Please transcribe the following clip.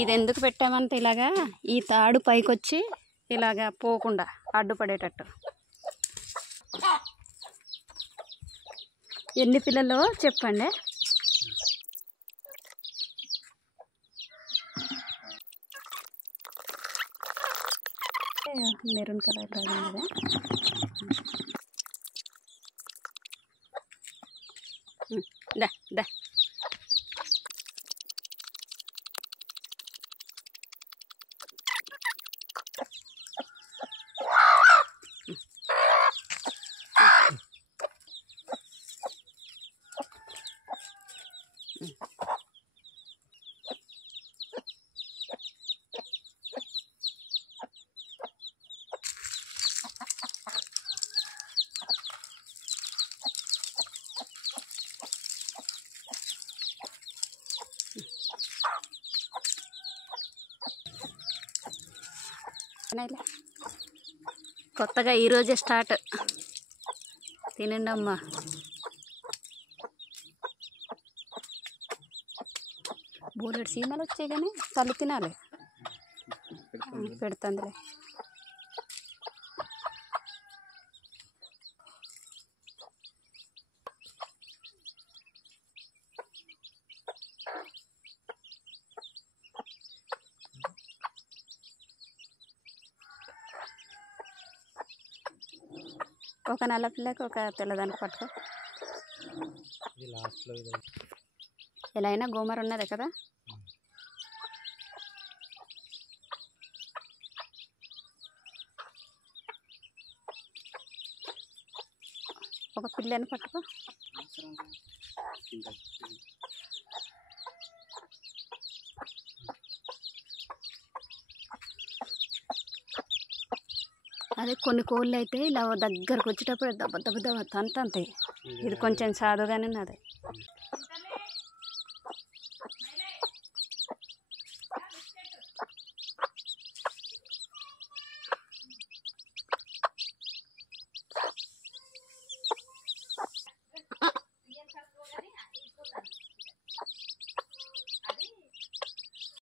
ఇది ఎందుకు పెట్టామంటే ఇలాగా ఈ తాడు పైకొచ్చి ఇలాగా పోకుండా అడ్డుపడేటట్టు. ఎన్ని పిల్లలు చెప్పండి. మెరూన్ కలర్ లాగా దా దా కొత్తగా ఈరోజే స్టార్ట్. తినండి అమ్మా. బోలెడు సీమలు వచ్చాయి కానీ తల్లి తినాలి. పెడుతుందిలే. ఒక నల్ల పిల్లకి ఒక తెల్లదానికి పట్టుకో. ఎలా అయినా గోమర్ ఉన్నదే కదా. ఒక పిల్లని పట్టుకో. అదే కొన్ని కోళ్ళు అయితే ఇలా దగ్గరకు వచ్చేటప్పుడు దెబ్బ దెబ్బ దెబ్బ తంతాయి. ఇది కొంచెం సాదుగానే ఉన్నది.